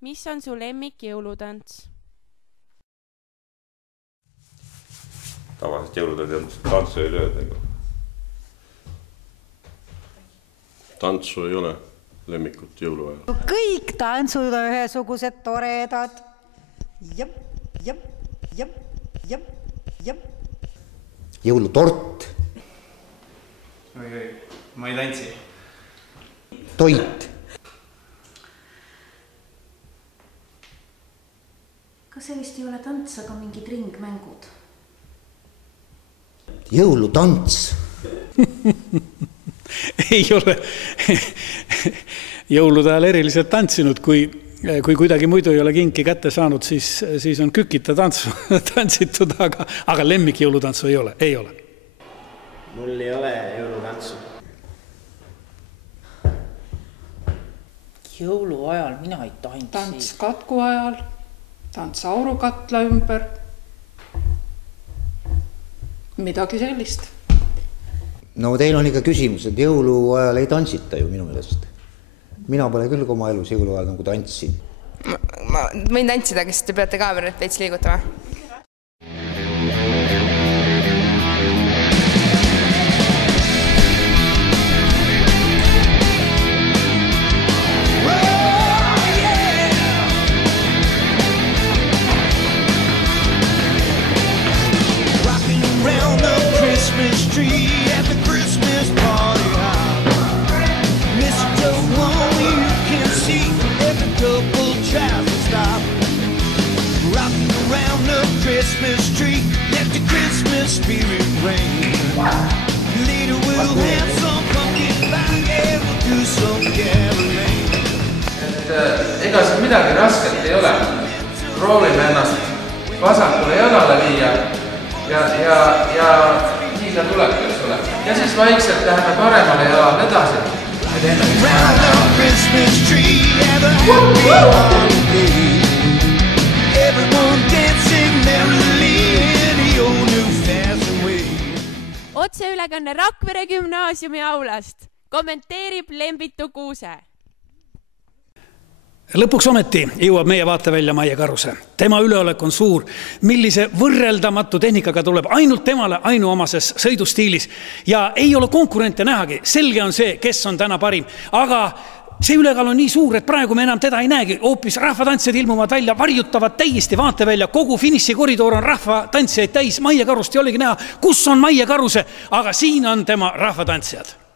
Mis on su lemmik jõulutants? Tavaliselt jõulutantsu ei lööda. Tantsu ei ole lemmikut jõuluajal. Kõik tantsud on ühesugused toredad. Jõulutort. Ma ei tantsi. Toit. Kas see vist ei ole tants, aga mingid ringmängud? Jõulutants. Ei ole jõulude ajal eriliselt tantsinud, kui kuidagi muidu ei ole kinki kätte saanud, siis on kükita tantsitud, aga lemmik jõulutantsu ei ole. Mul ei ole jõulutantsu. Jõuluajal mina ei tantsi. Tants katku ajal, tants aurukatla ümber. Midagi sellist. No teil on ikka küsimus, et jõuluajal ei tantsita ju minu meelest. Mina pole küll oma elus jõuluajal nagu tantsin. Ma võin tantsida, kes te peate kaamerat veits liigutama. Christmas tree, let the Christmas spirit reign. Later we'll have some pumpkin pie, yeah, we'll do some caroling. Ega siin midagi rasket ei ole. Proovime ennast vasakule jalale viia ja nii ta tuleb, eks ole. Ja siis vaikselt läheme paremale jalale edasi. Around the Christmas tree, have a happy holiday. Everyone dancing merrily in your new fashion way. Otseülekanne Rakvere gümnaasiumi aulast. Kommenteerib Lembitu Kuuse. Lõpuks ometi jõuab meie vaatevälja Maie Karuse. Tema üleolek on suur, millise võrreldamatu tehnikaga tuleb ainult temale ainuomases sõidustiilis. Ja ei ole konkurente nähagi. Selge on see, kes on täna parim. Aga see ülekaal on nii suur, et praegu me enam teda ei näegi. Hoopis rahvatantsijad ilmuvad välja, varjutavad täiesti vaatevälja. Kogu finišikoridor on rahvatantsijaid täis. Maie Karust ei olegi näha, kus on Maie Karuse, aga siin on tema rahvatantsijad.